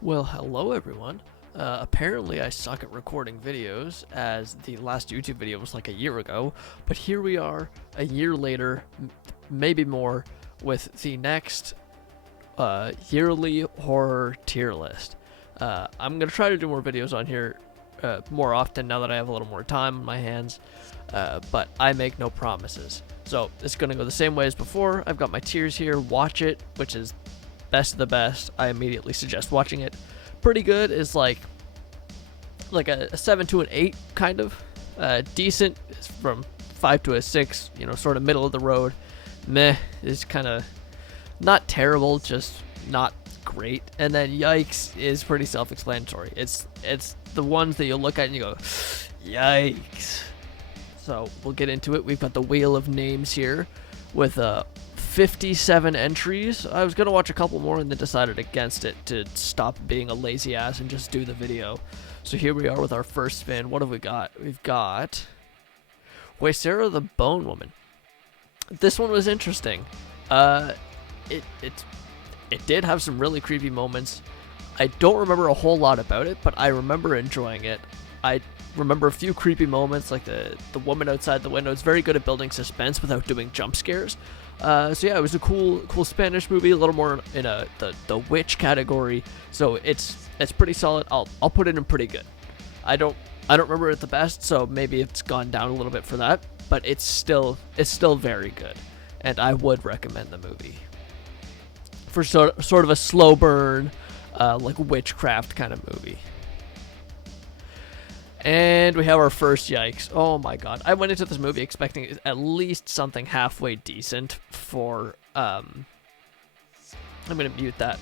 Well, hello everyone. Apparently I suck at recording videos, as the last YouTube video was like a year ago, but here we are, a year later, maybe more, with the next yearly horror tier list. I'm going to try to do more videos on here more often now that I have a little more time on my hands, but I make no promises. So it's going to go the same way as before. I've got my tiers here. Watch it, which is best of the best. I immediately suggest watching it. Pretty good is like a 7 to an 8 kind of. Decent is from 5 to a 6, sort of middle of the road. Meh is kind of not terrible, just not great. And then yikes is pretty self-explanatory. It's the ones that you look at and you go, yikes. So we'll get into it. We've got the wheel of names here with 57 entries. I was gonna watch a couple more and then decided against it to stop being a lazy ass and just do the video. So here we are with our first spin. What have we got? We've got Sarah the Bone Woman. This one was interesting. It did have some really creepy moments. I don't remember a whole lot about it, but I remember enjoying it. I remember a few creepy moments, like the woman outside the window. It's very good at building suspense without doing jump scares. So yeah, it was a cool Spanish movie, a little more in the witch category. So it's pretty solid. I'll put it in pretty good. I don't remember it the best, so maybe it's gone down a little bit for that, but it's still very good, and I would recommend the movie for sort of a slow burn, like witchcraft kind of movie. And we have our first yikes. Oh my god. I went into this movie expecting at least something halfway decent for, I'm going to mute that.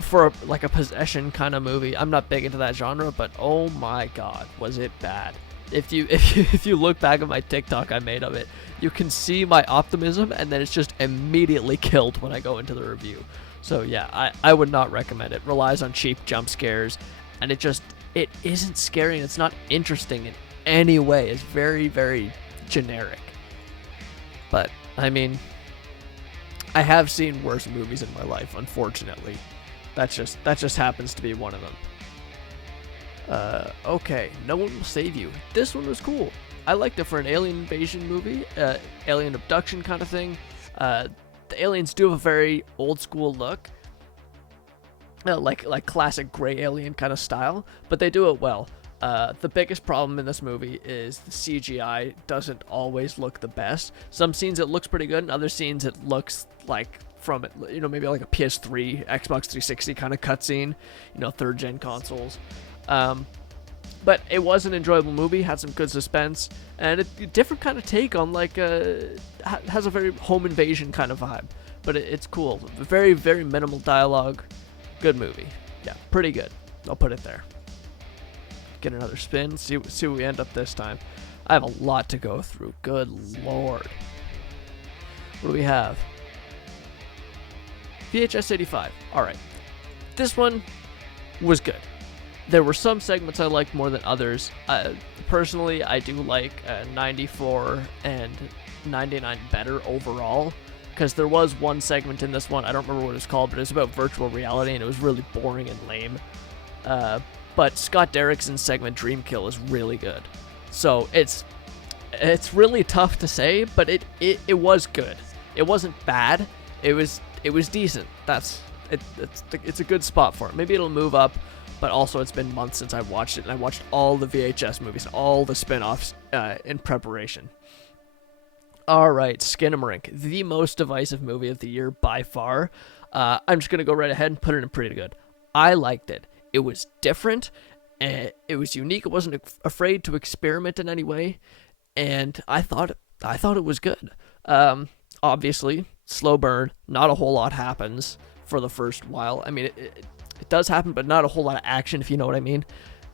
For like a possession kind of movie. I'm not big into that genre, but oh my god, was it bad. If you look back at my TikTok I made of it, you can see my optimism, and then it's just immediately killed when I go into the review. So yeah, I would not recommend it. Relies on cheap jump scares, and it isn't scary, and it's not interesting in any way. It's very, very generic. But, I mean, I have seen worse movies in my life, unfortunately. That just happens to be one of them. Okay, No One Will Save You. This one was cool. I liked it for an alien invasion movie, alien abduction kind of thing. The aliens do have a very old school look. Like classic gray alien kind of style, but they do it well. The biggest problem in this movie is the CGI doesn't always look the best. Some scenes it looks pretty good, and other scenes it looks like from it, maybe like a PS3, Xbox 360 kind of cutscene, third gen consoles. But it was an enjoyable movie, had some good suspense, and a different kind of take on has a very home invasion kind of vibe. But it's cool. Very, very minimal dialogue. Good movie. Yeah, pretty good. I'll put it there. Get another spin. See what we end up this time. I have a lot to go through. Good lord. What do we have? VHS 85. Alright. This one was good. There were some segments I liked more than others. Personally, I do like 94 and 99 better overall. Because there was one segment in this one, I don't remember what it was called, but it was about virtual reality, and it was really boring and lame. But Scott Derrickson's segment Dream Kill is really good. So it's really tough to say, but it was good. It wasn't bad. It was decent. It's a good spot for it. Maybe it'll move up, but also it's been months since I've watched it, and I watched all the VHS movies and all the spin-offs in preparation. Alright, Skinamarink, the most divisive movie of the year by far. I'm just going to go right ahead and put it in pretty good. I liked it. It was different. It was unique. It wasn't afraid to experiment in any way. And I thought it was good. Obviously, slow burn. Not a whole lot happens for the first while. I mean, it does happen, but not a whole lot of action, if you know what I mean.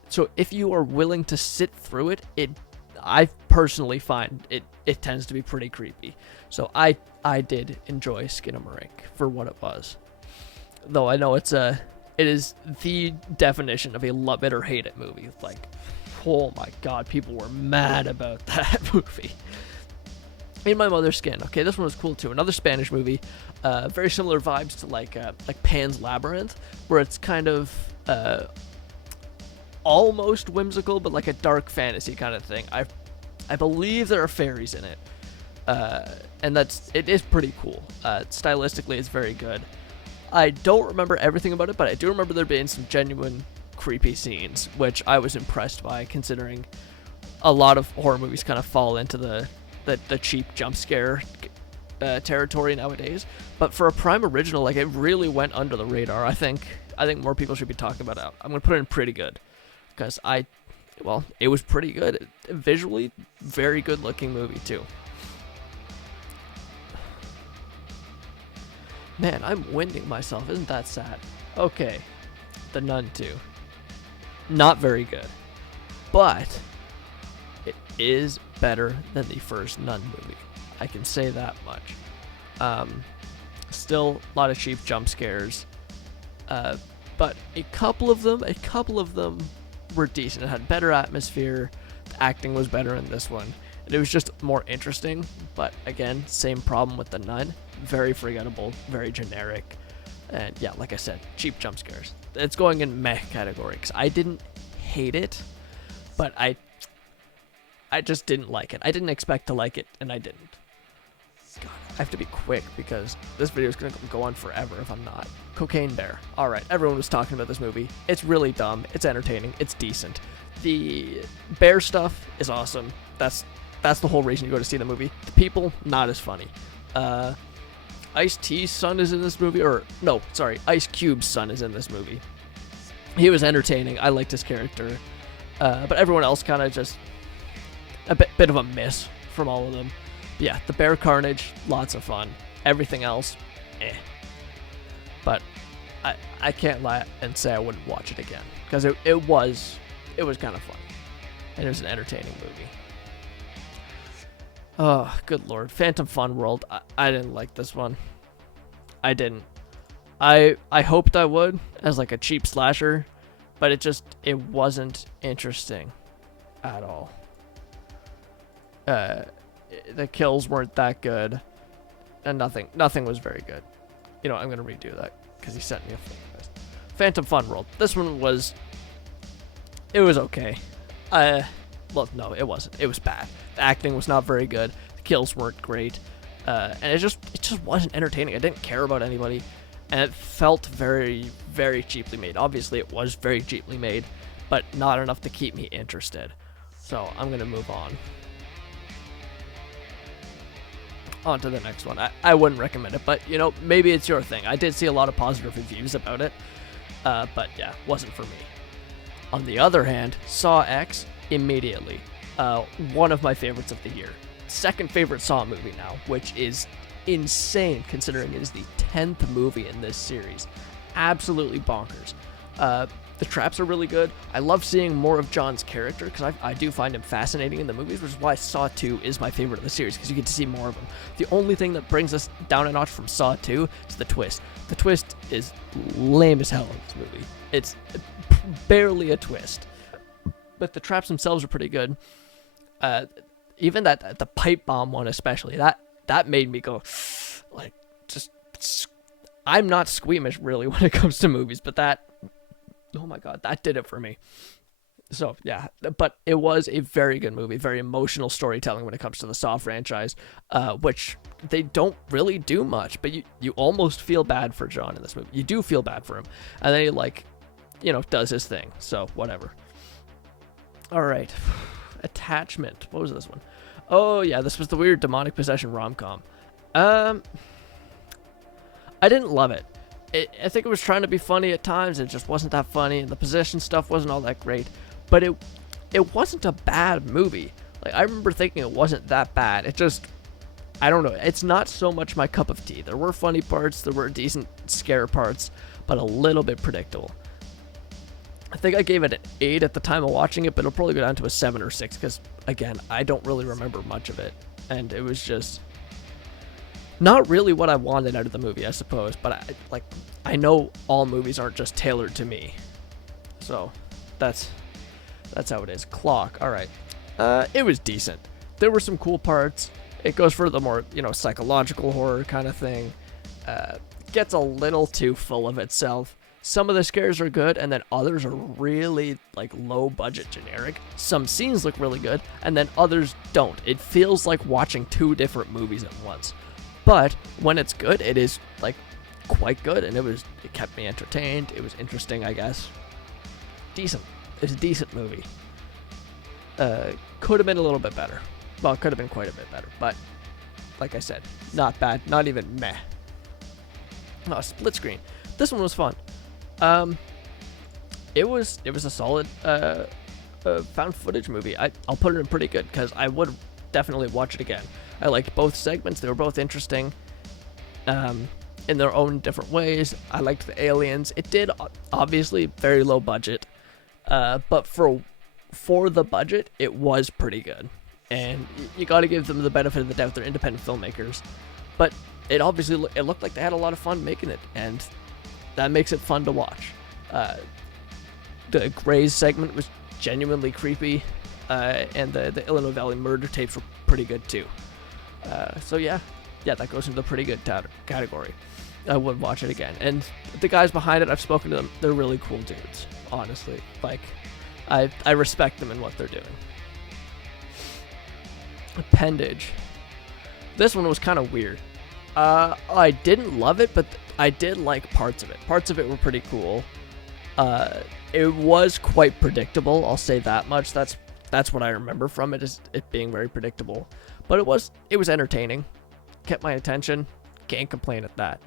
So if you are willing to sit through it, I personally find it tends to be pretty creepy. So I did enjoy Skinamarink for what it was. Though I know it is the definition of a love it or hate it movie. Like, oh my god, people were mad about that movie. In My Mother's Skin. Okay, this one was cool too. Another Spanish movie. Very similar vibes to like Pan's Labyrinth, where it's kind of almost whimsical, but like a dark fantasy kind of thing. I believe there are fairies in it, and it is pretty cool. Stylistically, it's very good. I don't remember everything about it, but I do remember there being some genuine creepy scenes, which I was impressed by, considering a lot of horror movies kind of fall into the cheap jump scare territory nowadays. But for a Prime original, like, it really went under the radar. I think more people should be talking about it. I'm gonna put it in pretty good, because it was pretty good. Visually, very good looking movie too. Man, I'm winding myself. Isn't that sad? Okay, The Nun 2. Not very good, but it is better than the first Nun movie. I can say that much. Still a lot of cheap jump scares, but a couple of them were decent. It had better atmosphere. The acting was better in this one. And it was just more interesting. But again, same problem with The Nun. Very forgettable, very generic, and yeah, like I said, cheap jump scares. It's going in meh category, because I didn't hate it, but I just didn't like it. I didn't expect to like it, and I didn't. God, I have to be quick, because this video is going to go on forever if I'm not. Cocaine Bear. Alright, everyone was talking about this movie. It's really dumb. It's entertaining. It's decent. The bear stuff is awesome. That's the whole reason you go to see the movie. The people, not as funny. Ice-T's son is in this movie, Ice Cube's son is in this movie. He was entertaining. I liked his character. But everyone else kind of just a bit of a miss from all of them. But yeah, the bear carnage, lots of fun. Everything else, eh. But I can't lie and say I wouldn't watch it again, because it was kind of fun, and it was an entertaining movie. Oh, good lord. Phantom Fun World. I didn't like this one. I didn't. I hoped I would, as like a cheap slasher, but it wasn't interesting at all. The kills weren't that good, and nothing was very good. You know, I'm going to redo that, because he sent me a full list. Phantom Fun World. This one was okay. Well, no, it wasn't. It was bad. The acting was not very good. The kills weren't great. And it just wasn't entertaining. I didn't care about anybody. And it felt very, very cheaply made. Obviously, it was very cheaply made, but not enough to keep me interested. So, I'm going to move on to the next one. I wouldn't recommend it, but, you know, maybe it's your thing. I did see a lot of positive reviews about it. But, yeah, wasn't for me. On the other hand, Saw X, immediately. One of my favorites of the year. Second favorite Saw movie now, which is insane considering it is the 10th movie in this series. Absolutely bonkers. The traps are really good. I love seeing more of John's character, because I do find him fascinating in the movies, which is why Saw 2 is my favorite of the series, because you get to see more of him. The only thing that brings us down a notch from Saw 2 is the twist. The twist is lame as hell in this movie. It's barely a twist. But the traps themselves are pretty good. Even the pipe bomb one especially, that made me go, like, just, I'm not squeamish really when it comes to movies, but that, oh my god, that did it for me. So yeah, but it was a very good movie, very emotional storytelling when it comes to the Saw franchise, which they don't really do much, but you almost feel bad for John in this movie. You do feel bad for him, and then he, like, you know, does his thing, so whatever. Alright, Attachment. What was this one? Oh yeah, this was the weird demonic possession rom-com. I didn't love it. I think it was trying to be funny at times. It just wasn't that funny, and the possession stuff wasn't all that great. But it wasn't a bad movie. Like, I remember thinking it wasn't that bad. It just, I don't know. It's not so much my cup of tea. There were funny parts, there were decent scare parts, but a little bit predictable. I think I gave it an 8 at the time of watching it, but it'll probably go down to a 7 or 6, because, again, I don't really remember much of it. And it was just not really what I wanted out of the movie, I suppose. But I know all movies aren't just tailored to me. So that's how it is. Clock. All right. It was decent. There were some cool parts. It goes for the more, psychological horror kind of thing. Gets a little too full of itself. Some of the scares are good, and then others are really, low budget generic. Some scenes look really good, and then others don't. It feels like watching two different movies at once. But when it's good, it is, quite good, and it kept me entertained. It was interesting, I guess. Decent. It's a decent movie. Could have been a little bit better. Well, it could have been quite a bit better, but like I said, not bad, not even meh. Oh, Split Screen. This one was fun. It was a solid found footage movie. I'll put it in pretty good because I would definitely watch it again. I liked both segments. They were both interesting in their own different ways. I liked the aliens. It did obviously very low budget, but for the budget, it was pretty good. And you got to give them the benefit of the doubt. They're independent filmmakers, but it obviously it looked like they had a lot of fun making it, and that makes it fun to watch. The Grays segment was genuinely creepy, and the Illinois Valley murder tapes were pretty good too. So yeah, that goes into the pretty good category. I would watch it again. And the guys behind it, I've spoken to them. They're really cool dudes, honestly. I respect them in what they're doing. Appendage. This one was kind of weird. I didn't love it, but I did like parts of it. Parts of it were pretty cool. It was quite predictable, I'll say that much. That's what I remember from it, is it being very predictable. But it was entertaining. Kept my attention. Can't complain at that.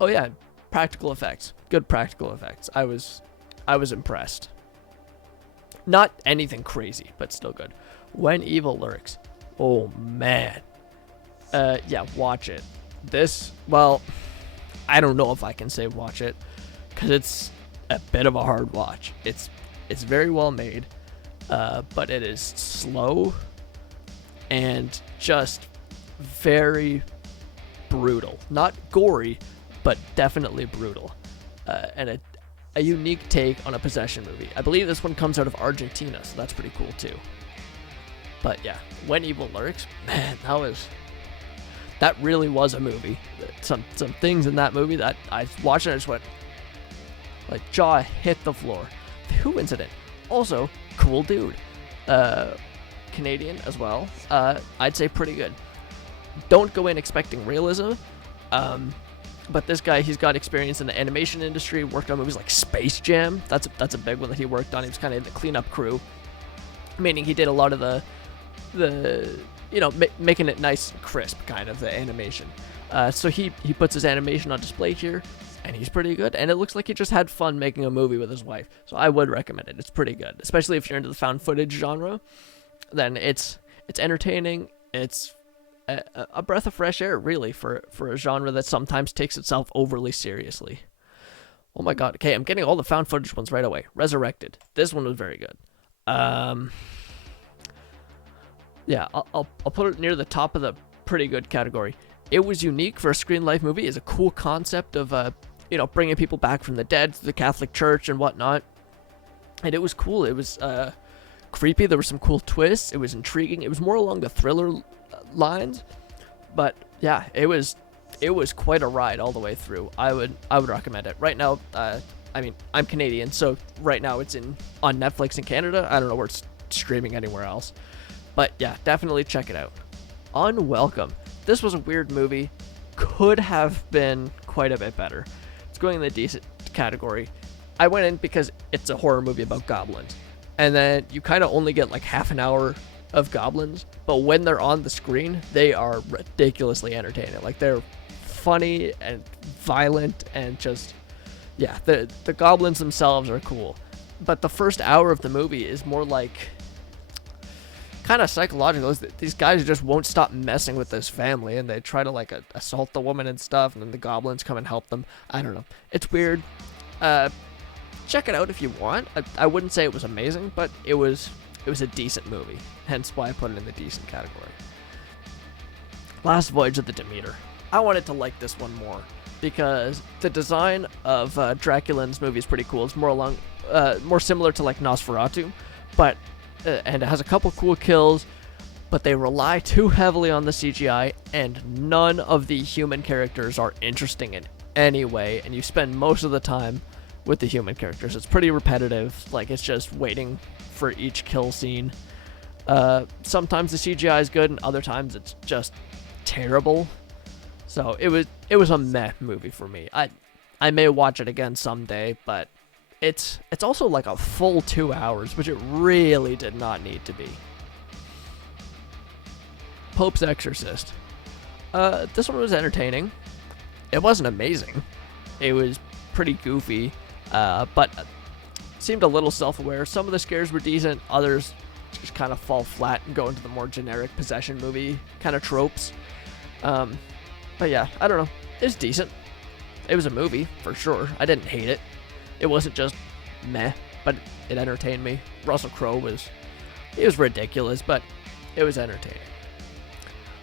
Oh yeah, practical effects. Good practical effects. I was impressed. Not anything crazy, but still good. When Evil Lurks. Oh man. Yeah, watch it. I don't know if I can say watch it, because it's a bit of a hard watch. It's very well made, but it is slow and just very brutal. Not gory, but definitely brutal. And a unique take on a possession movie. I believe this one comes out of Argentina, so that's pretty cool too. But yeah, When Evil Lurks, man, that really was a movie. Some things in that movie that I watched and I just went, jaw hit the floor. The Who incident, also cool dude. Canadian as well. I'd say pretty good. Don't go in expecting realism. But this guy, he's got experience in the animation industry, worked on movies like Space Jam. That's a big one that he worked on. He was kind of in the cleanup crew, meaning he did a lot of the making it nice and crisp, kind of, the animation. So he puts his animation on display here, and he's pretty good. And it looks like he just had fun making a movie with his wife. So I would recommend it. It's pretty good, especially if you're into the found footage genre. Then it's entertaining. It's a breath of fresh air, really, for a genre that sometimes takes itself overly seriously. Oh my god. Okay, I'm getting all the found footage ones right away. Resurrected. This one was very good. Yeah, I'll put it near the top of the pretty good category. It was unique for a Screen Life movie. It's a cool concept of bringing people back from the dead to the Catholic Church and whatnot. And it was cool. It was creepy. There were some cool twists. It was intriguing. It was more along the thriller lines, but yeah, it was quite a ride all the way through. I would recommend it. Right now, I'm Canadian, so right now it's on Netflix in Canada. I don't know where it's streaming anywhere else. But yeah, definitely check it out. Unwelcome. This was a weird movie. Could have been quite a bit better. It's going in the decent category. I went in because it's a horror movie about goblins. And then you kind of only get half an hour of goblins. But when they're on the screen, they are ridiculously entertaining. They're funny and violent and just... Yeah, the goblins themselves are cool. But the first hour of the movie is more kind of psychological. These guys just won't stop messing with this family, and they try to assault the woman and stuff, and then the goblins come and help them. I don't know. It's weird. Check it out if you want. I wouldn't say it was amazing, but it was a decent movie. Hence why I put it in the decent category. Last Voyage of the Demeter. I wanted to like this one more because the design of Dracula in this movie is pretty cool. It's more similar to Nosferatu, but and it has a couple cool kills. but they rely too heavily on the CGI, and none of the human characters are interesting in any way, and you spend most of the time with the human characters. It's pretty repetitive, like it's just waiting for each kill scene. Sometimes the CGI is good, and other times it's just terrible. So it was a meh movie for me. I may watch it again someday, but it's also like a full 2 hours, which it really did not need to be. Pope's Exorcist. This one was entertaining. It wasn't amazing. It was pretty goofy, but seemed a little self-aware. Some of the scares were decent. Others just kind of fall flat and go into the more generic possession movie kind of tropes. But yeah, I don't know. It was decent. It was a movie, for sure. I didn't hate it. It wasn't just meh, but it entertained me. Russell Crowe was ridiculous, but it was entertaining.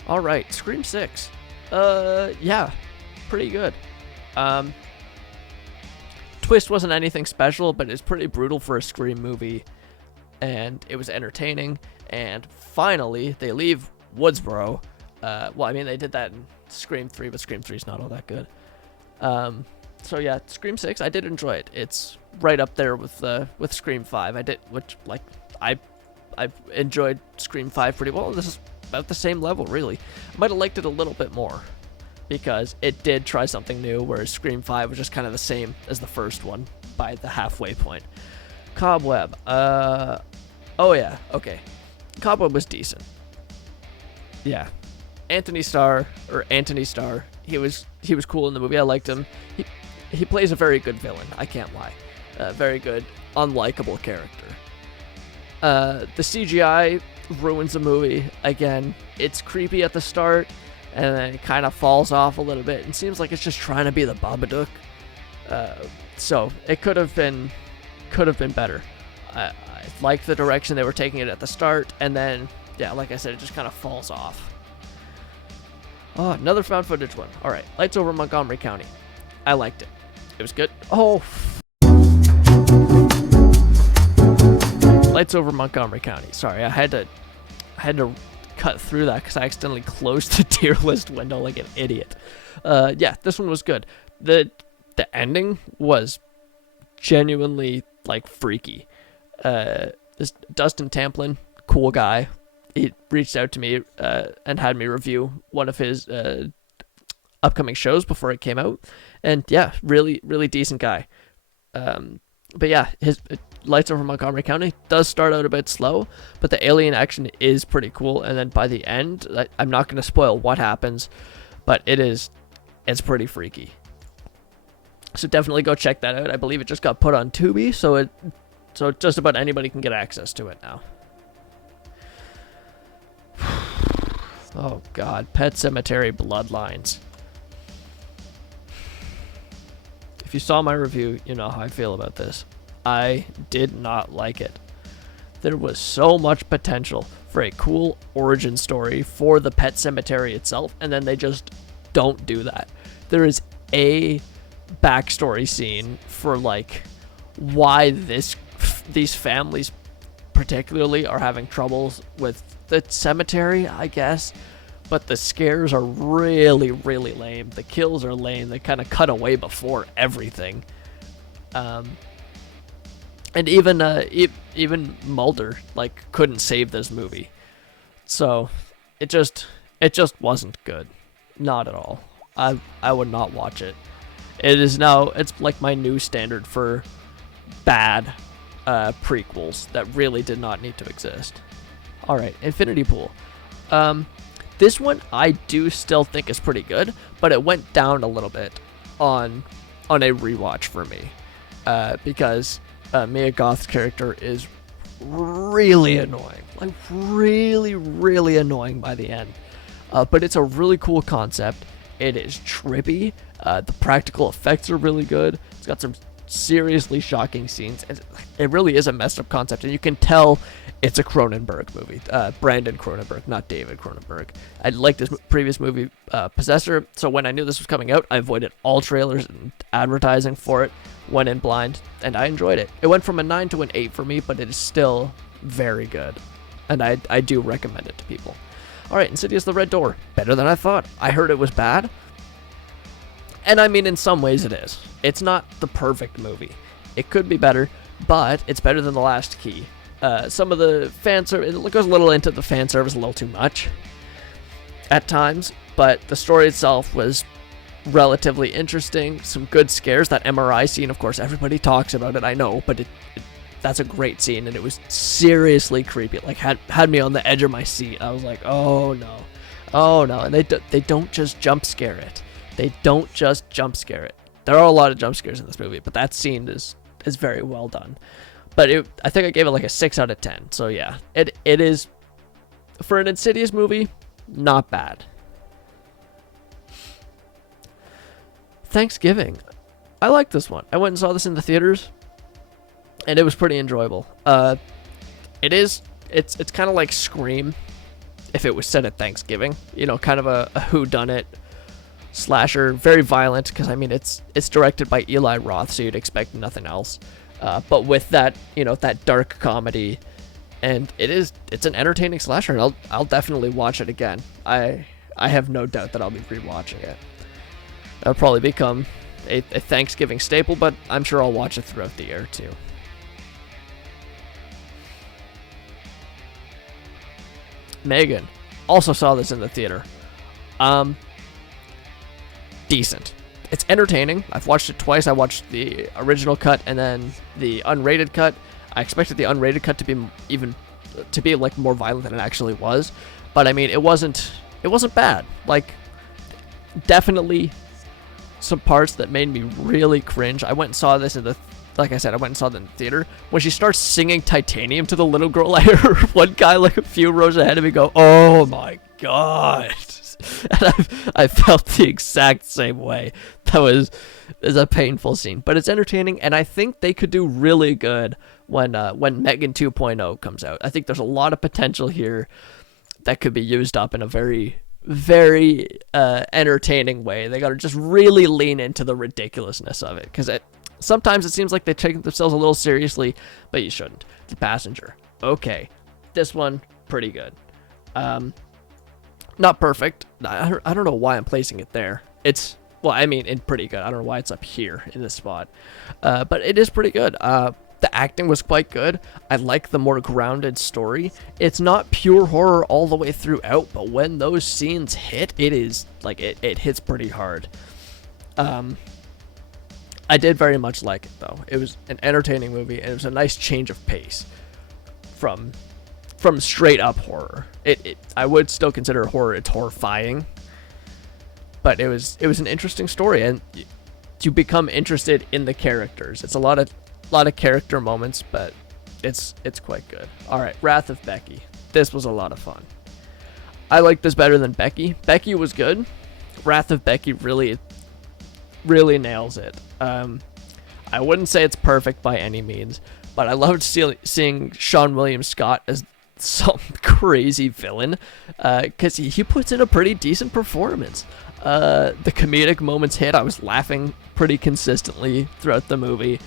Alright, Scream 6. Yeah, pretty good. Twist wasn't anything special, but it's pretty brutal for a Scream movie, and it was entertaining. And finally, they leave Woodsboro. Well, I mean, they did that in Scream 3, but Scream 3 is not all that good. So yeah, Scream 6, I did enjoy it. It's right up there with Scream 5. I enjoyed Scream 5 pretty well. This is about the same level, really. I might have liked it a little bit more because it did try something new, whereas Scream 5 was just kind of the same as the first one by the halfway point. Cobweb. Oh yeah, okay. Cobweb was decent. Yeah. Anthony Starr, he was cool in the movie. I liked him. He plays a very good villain, I can't lie. Very good, unlikable character. The CGI ruins the movie. Again, it's creepy at the start, and then it kind of falls off a little bit, and seems like it's just trying to be the Babadook. So it could have been better. I liked the direction they were taking it at the start, and then, yeah, like I said, it just kind of falls off. Oh, another found footage one. Alright, Lights Over Montgomery County. I liked it. It was good. Oh, Lights Over Montgomery County. Sorry, I had to cut through that because I accidentally closed the tier list window like an idiot. Yeah, this one was good. The ending was genuinely like freaky. This Dustin Tamplin, cool guy. He reached out to me and had me review one of his upcoming shows before it came out, and yeah, really decent guy. But yeah, his Lights Over Montgomery County does start out a bit slow, but the alien action is pretty cool, and then by the end, I'm not going to spoil what happens, but it's pretty freaky. So definitely go check that out. I believe it just got put on Tubi, so just about anybody can get access to it now. Oh god, Pet Sematary Bloodlines. If you saw my review, you know how I feel about this. I did not like it. There was so much potential for a cool origin story for the Pet Sematary itself, and then they just don't do that. There is a backstory scene for like why these families particularly are having troubles with the cemetery, I guess, but the scares are really lame. The kills are lame. They kind of cut away before everything, and even Mulder like couldn't save this movie, so it just wasn't good, not at all. I would not watch it. It's like my new standard for bad prequels that really did not need to exist. Alright, Infinity Pool. This one I do still think is pretty good, but it went down a little bit on a rewatch for me. Because Mia Goth's character is really annoying. Like really annoying by the end. But it's a really cool concept. It is trippy. The practical effects are really good. It's got some seriously shocking scenes. It really is a messed up concept, and you can tell it's a Cronenberg movie. Brandon Cronenberg, not David Cronenberg. I liked his previous movie, Possessor, so when I knew this was coming out, I avoided all trailers and advertising for it, went in blind, and I enjoyed it. It went from a 9 to an 8 for me, but it is still very good. and I do recommend it to people. All right, Insidious: The Red Door, better than I thought. I heard it was bad, and I mean, in some ways it is. It's not the perfect movie. It could be better, but it's better than The Last Key. Some of the fan service, it goes a little into the fan service a little too much at times, but the story itself was relatively interesting. Some good scares. That MRI scene, of course, everybody talks about it, I know, but that's a great scene, and it was seriously creepy. Like, had me on the edge of my seat. I was like, oh no, oh no. And they don't just jump scare it. They don't just jump scare it. There are a lot of jump scares in this movie, but that scene is very well done. But I think I gave it like a 6 out of 10. So yeah, it is, for an Insidious movie, not bad. Thanksgiving. I like this one. I went and saw this in the theaters, and it was pretty enjoyable. It's kind of like Scream if it was set at Thanksgiving. You know, kind of a whodunit slasher, very violent, because I mean it's directed by Eli Roth, so you'd expect nothing else. But with that, you know, that dark comedy, and it's an entertaining slasher, and I'll definitely watch it again. I have no doubt that I'll be rewatching it. It'll probably become a Thanksgiving staple, but I'm sure I'll watch it throughout the year too. Megan also saw this in the theater. Decent. It's entertaining. I've watched it twice. I watched the original cut and then the unrated cut. I expected the unrated cut to be like more violent than it actually was, but I mean it wasn't bad. Like, definitely some parts that made me really cringe. I went and saw this like I said, I went and saw it in the theater. When she starts singing Titanium to the little girl, I heard one guy like a few rows ahead of me go, "Oh my god." And I felt the exact same way. That was a painful scene, but it's entertaining, and I think they could do really good when Megan 2.0 comes out. I think there's a lot of potential here that could be used up in a very, very entertaining way. They got to just really lean into the ridiculousness of it, because sometimes it seems like they take themselves a little seriously, but you shouldn't. The Passenger, okay. This one, pretty good. Not perfect. I don't know why I'm placing it there. It's pretty good. I don't know why it's up here in this spot. But it is pretty good. The acting was quite good. I like the more grounded story. It's not pure horror all the way throughout, but when those scenes hit, it is like it hits pretty hard. I did very much like it though. It was an entertaining movie, and it was a nice change of pace from straight up horror. I would still consider horror. It's horrifying, but it was an interesting story, and you become interested in the characters. It's a lot of character moments, but it's quite good. All right, Wrath of Becky. This was a lot of fun. I like this better than Becky. Becky was good. Wrath of Becky really nails it. I wouldn't say it's perfect by any means, but I loved seeing Sean William Scott as some crazy villain, because he puts in a pretty decent performance. The comedic moments hit. I was laughing pretty consistently throughout the movie.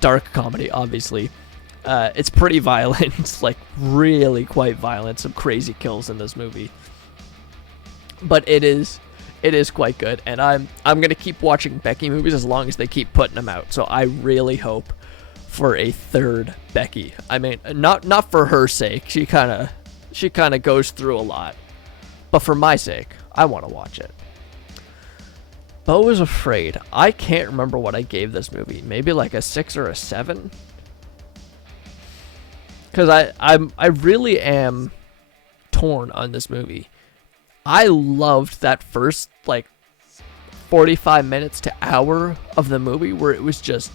Dark comedy, obviously. It's pretty violent, like really quite violent. Some crazy kills in this movie, but it is quite good, and I'm gonna keep watching Becky movies as long as they keep putting them out. So I really hope for a third Becky. I mean, not for her sake. She kind of goes through a lot, but for my sake, I want to watch it. Beau is Afraid. I can't remember what I gave this movie. Maybe like a 6 or a 7. Because I really am torn on this movie. I loved that first like 45 minutes to hour of the movie where it was just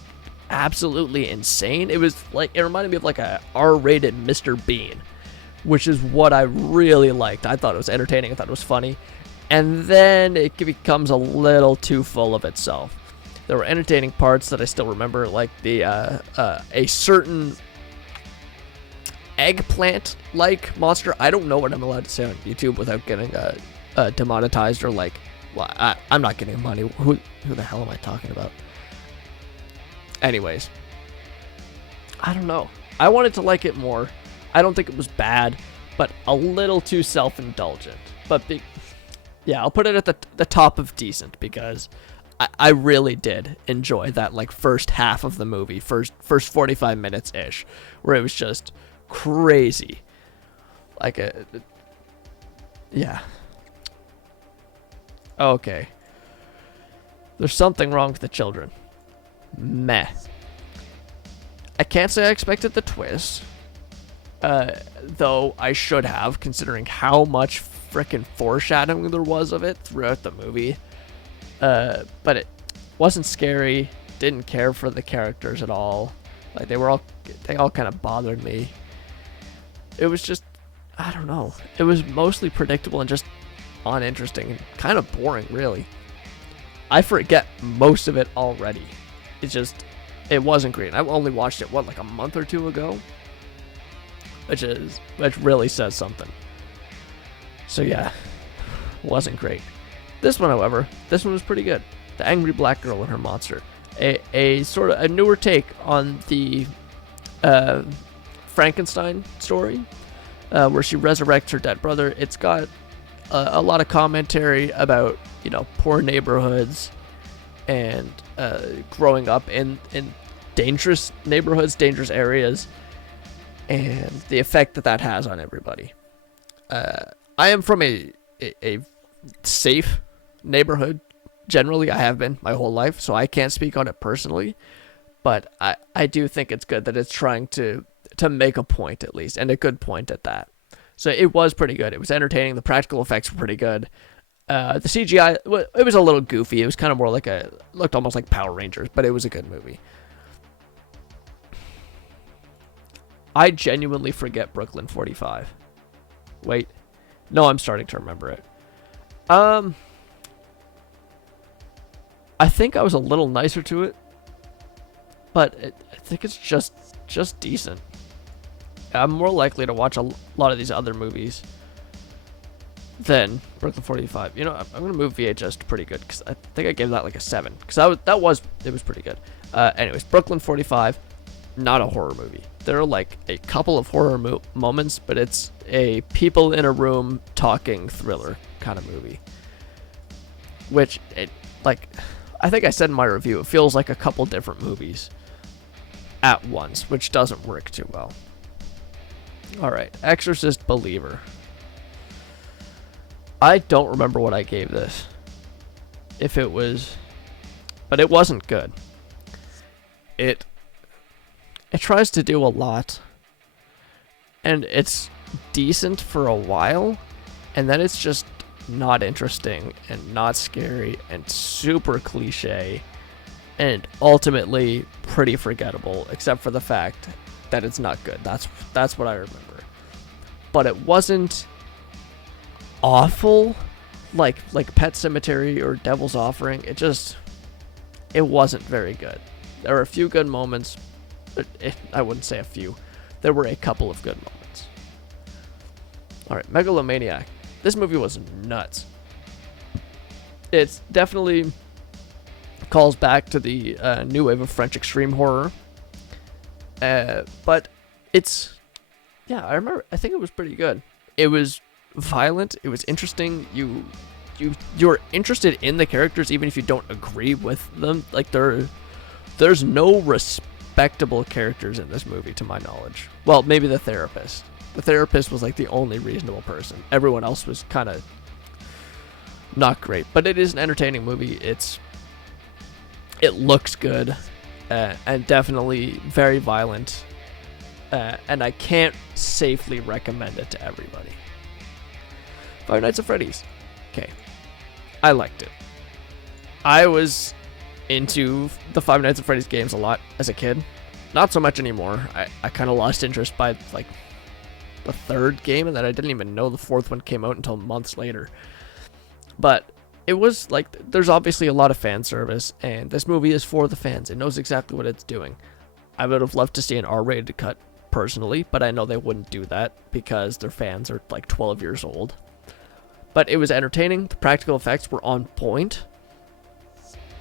absolutely insane. It reminded me of like a R-rated Mr. Bean, which is what I really liked. I thought it was entertaining. I thought it was funny. And then it becomes a little too full of itself. There were entertaining parts that I still remember, like a certain eggplant-like monster. I don't know what I'm allowed to say on YouTube without getting demonetized or like. Well, I'm not getting money. Who the hell am I talking about? Anyways, I don't know. I wanted to like it more. I don't think it was bad, but a little too self-indulgent. But yeah, I'll put it at the top of decent, because I really did enjoy that like first half of the movie, first 45 minutes ish, where it was just crazy. Like yeah. Okay. There's something wrong with the children. Meh. I can't say I expected the twist, though I should have, considering how much frickin' foreshadowing there was of it throughout the movie. But it wasn't scary. Didn't care for the characters at all. Like they all kind of bothered me. It was just, I don't know. It was mostly predictable and just uninteresting and kind of boring, really. I forget most of it already. It wasn't great. I only watched it like a month or two ago, which really says something. So yeah, wasn't great. This one, however, was pretty good. The Angry Black Girl and Her Monster, a sort of a newer take on the Frankenstein story, where she resurrects her dead brother. It's got a lot of commentary about, poor neighborhoods and growing up in dangerous neighborhoods, dangerous areas, and the effect that has on everybody. I am from a safe neighborhood. Generally, I have been my whole life, so I can't speak on it personally, but I do think it's good that it's trying to make a point, at least, and a good point at that. So it was pretty good. It was entertaining. The practical effects were pretty good. The CGI, it was a little goofy. It was kind of more like looked almost like Power Rangers, but it was a good movie. I genuinely forget Brooklyn 45. Wait. No, I'm starting to remember it. I think I was a little nicer to it, but I think it's just decent. I'm more likely to watch a lot of these other movies than Brooklyn 45. I'm gonna move VHS to pretty good, because I think I gave that like a 7, because it was pretty good. Anyways, Brooklyn 45, not a horror movie. There are like a couple of horror moments, but it's a people in a room talking thriller kind of movie. Which I think I said in my review, it feels like a couple different movies at once, which doesn't work too well. Alright, Exorcist Believer. I don't remember what I gave this. But it wasn't good. It tries to do a lot, and it's decent for a while, and then it's just not interesting and not scary and super cliche and ultimately pretty forgettable, except for the fact that it's not good. That's what I remember. But it wasn't awful like Pet Sematary or Devil's Offering. It wasn't very good. There were a few good moments, but I wouldn't say a few. There were a couple of good moments. Alright, Megalomaniac. This movie was nuts. It definitely calls back to the new wave of French extreme horror. But I think it was pretty good. It was violent. It was interesting. You're interested in the characters even if you don't agree with them. Like there's no respectable characters in this movie to my knowledge. Well, maybe the therapist. The therapist was like the only reasonable person. Everyone else was kind of not great. But it is an entertaining movie. It looks good, and definitely very violent. And I can't safely recommend it to everybody. Five Nights at Freddy's. Okay. I liked it. I was into the Five Nights at Freddy's games a lot as a kid. Not so much anymore. I kind of lost interest by like the third game, and then I didn't even know the fourth one came out until months later. But it was like, there's obviously a lot of fan service, and this movie is for the fans. It knows exactly what it's doing. I would have loved to see an R-rated cut personally, but I know they wouldn't do that because their fans are like 12 years old. But it was entertaining. The practical effects were on point.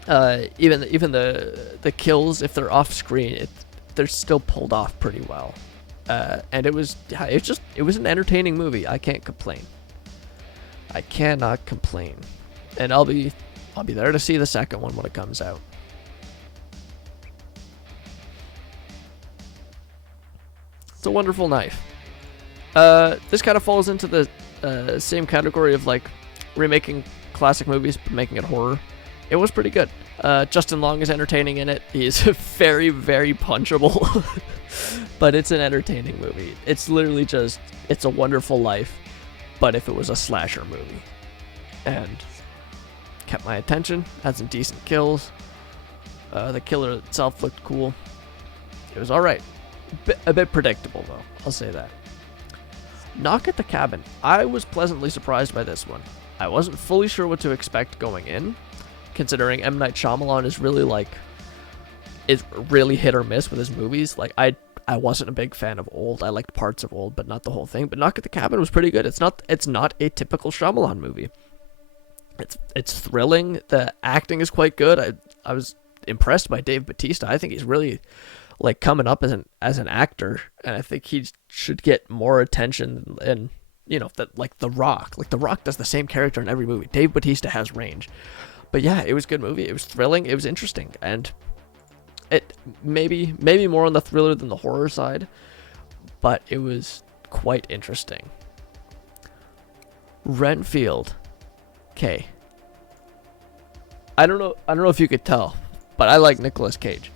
Even the kills, if they're off screen, they're still pulled off pretty well. And it was an entertaining movie. I can't complain. I cannot complain. And I'll be there to see the second one when it comes out. It's a wonderful knife. This kind of falls into the same category of like remaking classic movies but making it horror. It was pretty good. Justin Long is entertaining in it. He's very, very punchable. But it's an entertaining movie. It's literally just, It's a Wonderful Life, but if it was a slasher movie. And kept my attention, had some decent kills. The killer itself looked cool. It was alright. A bit predictable, though. I'll say that. Knock at the Cabin. I was pleasantly surprised by this one. I wasn't fully sure what to expect going in, considering M. Night Shyamalan is really hit or miss with his movies. Like, I wasn't a big fan of Old. I liked parts of Old, but not the whole thing. But Knock at the Cabin was pretty good. It's not a typical Shyamalan movie. It's thrilling. The acting is quite good. I was impressed by Dave Bautista. I think he's really like coming up as an actor, and I think he should get more attention. And that like The Rock. Like The Rock does the same character in every movie. Dave Bautista has range. But yeah, it was a good movie. It was thrilling. It was interesting, and it maybe more on the thriller than the horror side, but it was quite interesting. Renfield. Okay. I don't know if you could tell, but I like Nicolas Cage,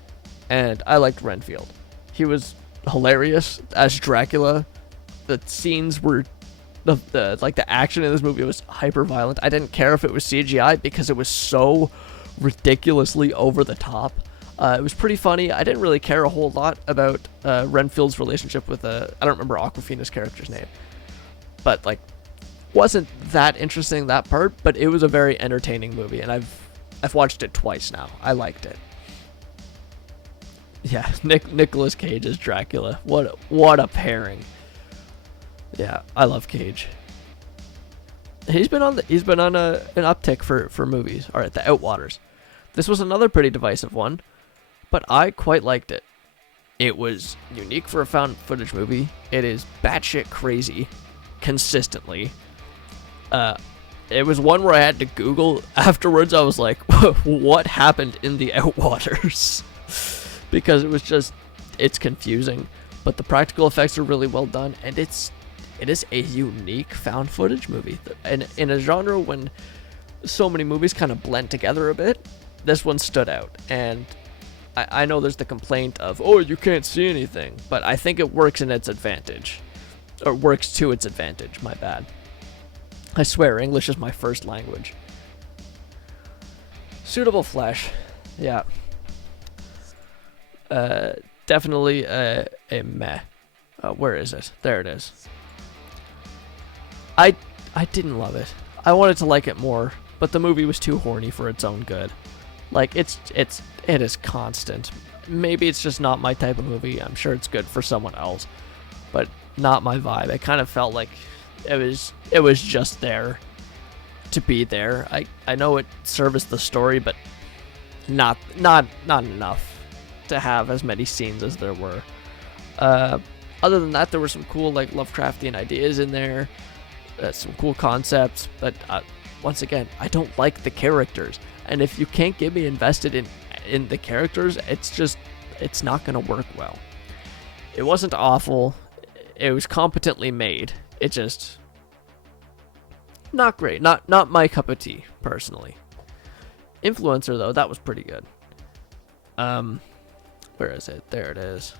and I liked Renfield. He was hilarious as Dracula. The scenes were the action in this movie was hyper violent. I didn't care if it was CGI because it was so ridiculously over the top. It was pretty funny. I didn't really care a whole lot about Renfield's relationship with I don't remember Awkwafina's character's name, but like wasn't that interesting, that part. But it was a very entertaining movie, and I've watched it twice now. I liked it. Yeah, Nicolas Cage as Dracula. What a pairing. Yeah, I love Cage. He's been on an uptick for movies. All right, The Outwaters. This was another pretty divisive one, but I quite liked it. It was unique for a found footage movie. It is batshit crazy, consistently. It was one where I had to Google afterwards. I was like, what happened in The Outwaters? Because it's confusing, but the practical effects are really well done, and it is a unique found footage movie. And in a genre when so many movies kind of blend together a bit, this one stood out. And I know there's the complaint of, oh, you can't see anything, but I think it works in its advantage. Or works to its advantage, my bad. I swear, English is my first language. Suitable flesh. Yeah. Definitely a meh. Where is it? There it is. I didn't love it. I wanted to like it more, but the movie was too horny for its own good. Like, it is constant. Maybe it's just not my type of movie. I'm sure it's good for someone else, but not my vibe. I kind of felt like it was just there to be there. I know it serviced the story, but not enough to have as many scenes as there were. Other than that, there were some cool like Lovecraftian ideas in there, some cool concepts, but once again, I don't like the characters, and if you can't get me invested in the characters, it's not gonna work well. It wasn't awful. It was competently made. It just not great. Not my cup of tea, personally. Influencer, though, that was pretty good. Where is it? There it is.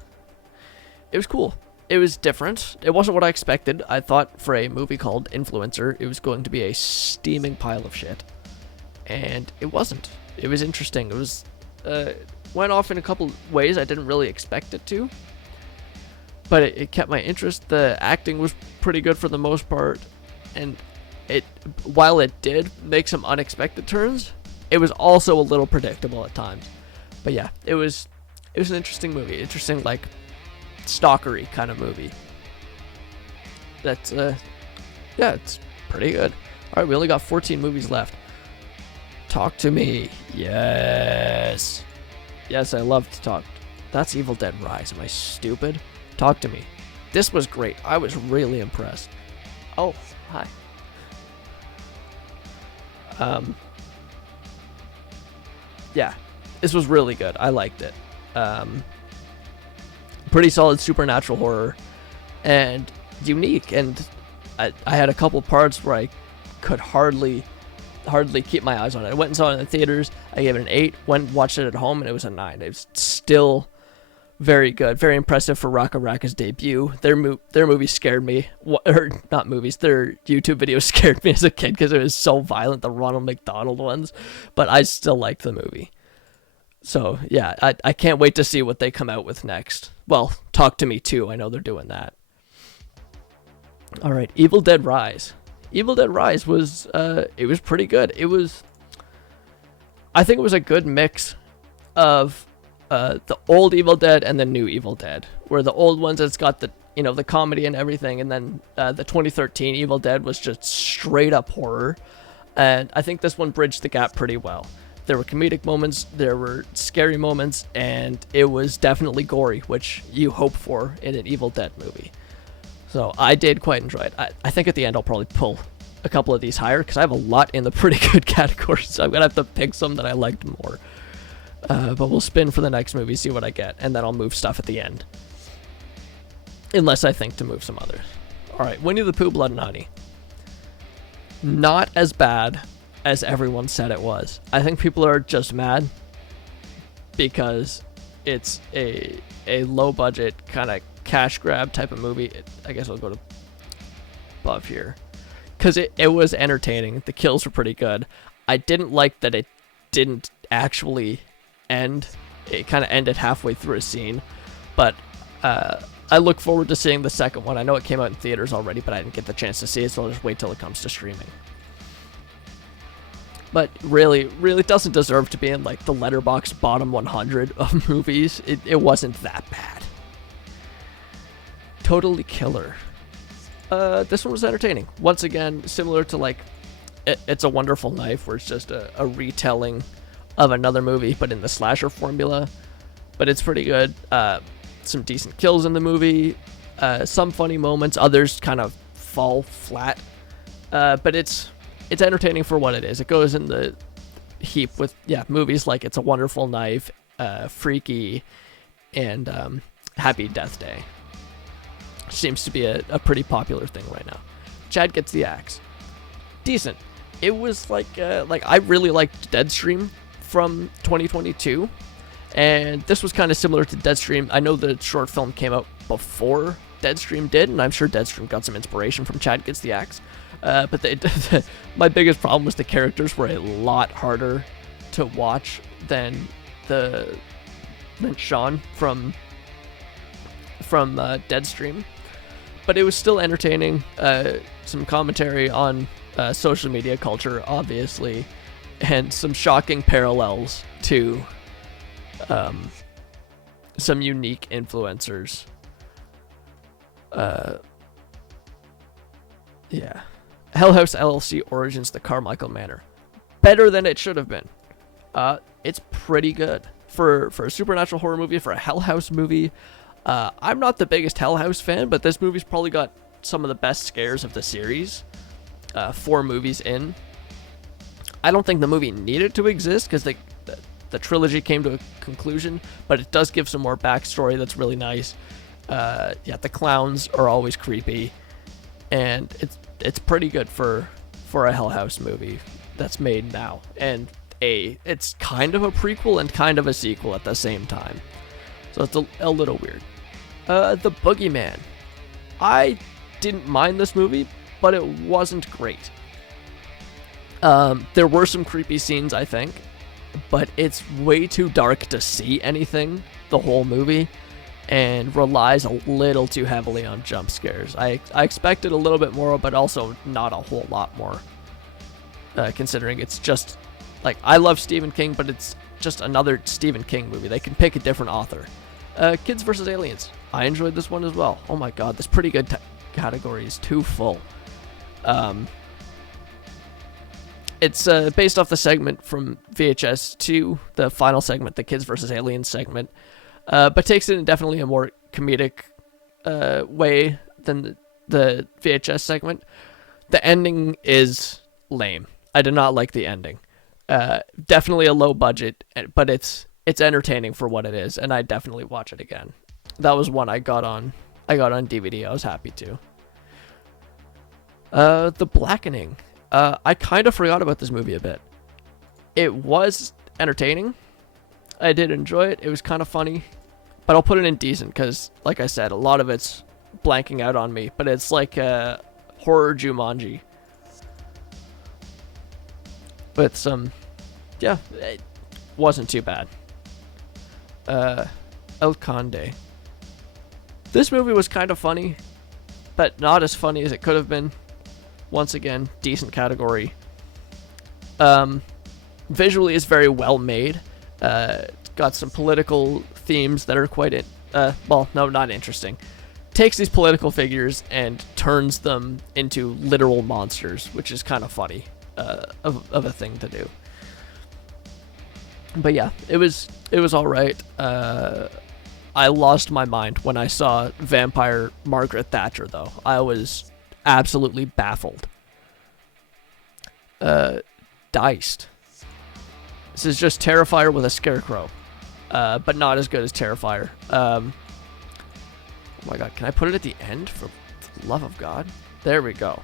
It was cool. It was different. It wasn't what I expected. I thought for a movie called Influencer, it was going to be a steaming pile of shit. And it wasn't. It was interesting. It was went off in a couple ways I didn't really expect it to. But it kept my interest. The acting was pretty good for the most part. And while it did make some unexpected turns, it was also a little predictable at times. But yeah, it was an interesting movie. Interesting, like, stalkery kind of movie. That's, yeah, it's pretty good. Alright, we only got 14 movies left. Talk to me. Yes. Yes, I love to talk. That's Evil Dead Rise. Am I stupid? Talk to me. This was great. I was really impressed. Oh, hi. Yeah, this was really good. I liked it. Pretty solid supernatural horror and unique. And I had a couple parts where I could hardly keep my eyes on it. I went and saw it in the theaters. I gave it an 8. Went and watched it at home, and it was a 9. It was still very good, very impressive for Raka Raka's debut. Their movie scared me, or not movies. Their YouTube videos scared me as a kid because it was so violent, the Ronald McDonald ones. But I still liked the movie. So yeah, I can't wait to see what they come out with next. Well, Talk to Me too. I know they're doing that. All right, Evil Dead Rise. Evil Dead Rise was it was pretty good. I think it was a good mix of the old Evil Dead and the new Evil Dead. Where the old ones, it's got the the comedy and everything, and then the 2013 Evil Dead was just straight up horror. And I think this one bridged the gap pretty well. There were comedic moments, there were scary moments, and it was definitely gory, which you hope for in an Evil Dead movie. So I did quite enjoy it. I think at the end I'll probably pull a couple of these higher, because I have a lot in the pretty good category, so I'm going to have to pick some that I liked more. But we'll spin for the next movie, see what I get, and then I'll move stuff at the end. Unless I think to move some others. Alright, Winnie the Pooh, Blood and Honey. Not as bad as everyone said it was. I think people are just mad because it's a low budget kind of cash grab type of movie. I guess I'll go to above here because it was entertaining. The kills were pretty good. I didn't like that it didn't actually end. It kind of ended halfway through a scene, but I look forward to seeing the second one. I know it came out in theaters already, but I didn't get the chance to see it, so I'll just wait till it comes to streaming. But really doesn't deserve to be in like the Letterboxd bottom 100 of movies. It wasn't that bad. Totally Killer. This one was entertaining. Once again, similar to like It's a Wonderful Knife, where it's just a retelling of another movie, but in the slasher formula. But it's pretty good. Some decent kills in the movie. Some funny moments. Others kind of fall flat. But it's entertaining for what it is. It goes in the heap with movies like It's a Wonderful Knife, Freaky, and Happy Death Day. Seems to be a pretty popular thing right now. Chad Gets the Axe. Decent. It was like I really liked Deadstream from 2022, and this was kind of similar to Deadstream. I know the short film came out before Deadstream did, and I'm sure Deadstream got some inspiration from Chad Gets the Axe. But my biggest problem was the characters were a lot harder to watch than Sean from Deadstream. But it was still entertaining. Some commentary on social media culture, obviously, and some shocking parallels to some unique influencers. Hell House LLC Origins: The Carmichael Manor. Better than it should have been. It's pretty good for a supernatural horror movie, for a Hell House movie. I'm not the biggest Hell House fan, but this movie's probably got some of the best scares of the series. 4 movies in. I don't think the movie needed to exist because the trilogy came to a conclusion, but it does give some more backstory that's really nice. The clowns are always creepy, and it's pretty good for a Hell House movie that's made now. And it's kind of a prequel and kind of a sequel at the same time. So it's a little weird. The Boogeyman. I didn't mind this movie, but it wasn't great. There were some creepy scenes, I think, but it's way too dark to see anything the whole movie, and relies a little too heavily on jump scares. I expected a little bit more, but also not a whole lot more, considering it's just, like, I love Stephen King, but it's just another Stephen King movie. They can pick a different author. Kids vs. Aliens. I enjoyed this one as well. Oh my god, this pretty good category is too full. It's based off the segment from VHS 2, the final segment, the Kids vs. Aliens segment, but takes it in definitely a more comedic way than the VHS segment. The ending is lame. I did not like the ending. Definitely a low budget, but it's entertaining for what it is, and I definitely watch it again. That was one I got on DVD. I was happy to. The Blackening. I kind of forgot about this movie a bit. It was entertaining. I did enjoy it. It was kind of funny, but I'll put it in decent because, like I said, a lot of it's blanking out on me. But it's like horror Jumanji with some, yeah, it wasn't too bad. El Conde. This movie was kind of funny, but not as funny as it could have been. Once again, decent category. Visually is very well made. It's got some political themes that are quite, well, no, not interesting. Takes these political figures and turns them into literal monsters, which is kind of funny, of a thing to do. But yeah, it was all right. I lost my mind when I saw vampire Margaret Thatcher, though. I was absolutely baffled. Diced. This is just Terrifier with a scarecrow, but not as good as Terrifier. Oh my god, can I put it at the end for the love of God? There we go.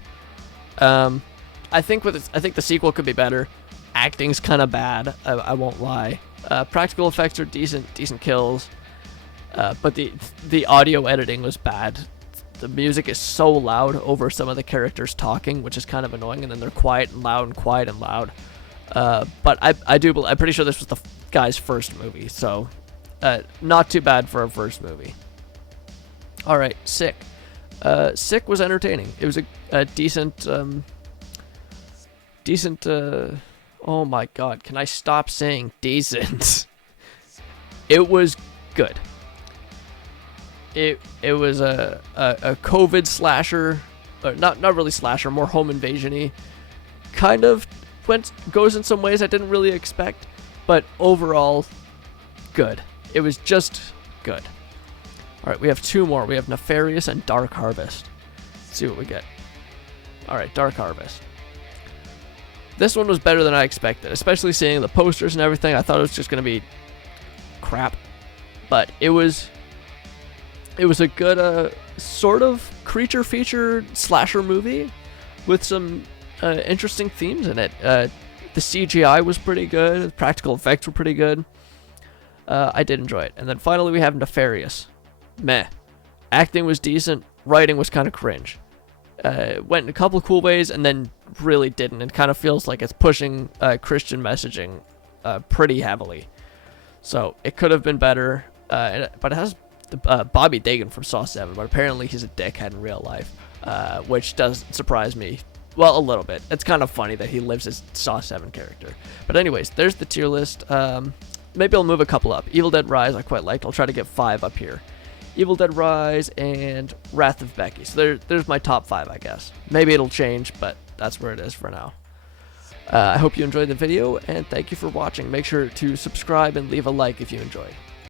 I think the sequel could be better. Acting's kind of bad. I won't lie. Practical effects are decent kills, but the audio editing was bad. The music is so loud over some of the characters talking, which is kind of annoying, and then they're quiet and loud and quiet and loud. But I'm pretty sure this was the guy's first movie, so not too bad for a first movie. All right, Sick. Sick was entertaining. It was a decent. Oh my God! Can I stop saying decent? It was good. It was a COVID slasher, or not really slasher, more home invasion-y. Kind of goes in some ways I didn't really expect, but overall, good. It was just good. All right, we have two more. We have Nefarious and Dark Harvest. Let's see what we get. All right, Dark Harvest. This one was better than I expected, especially seeing the posters and everything. I thought it was just going to be crap, but it was a good sort of creature feature slasher movie with some interesting themes in it. The CGI was pretty good. The practical effects were pretty good. I did enjoy it. And then finally we have Nefarious. Meh. Acting was decent. Writing was kind of cringe. Went in a couple of cool ways and then really didn't. It kind of feels like it's pushing Christian messaging pretty heavily. So it could have been better. But it has Bobby Dagan from Saw 7, but apparently he's a dickhead in real life, which does surprise me. Well, a little bit. It's kind of funny that he lives as Saw 7 character. But anyways, there's the tier list. Maybe I'll move a couple up. Evil Dead Rise I quite liked. I'll try to get 5 up here. Evil Dead Rise and Wrath of Becky. So there's my top 5, I guess. Maybe it'll change, but that's where it is for now. I hope you enjoyed the video, and thank you for watching. Make sure to subscribe and leave a like if you enjoyed.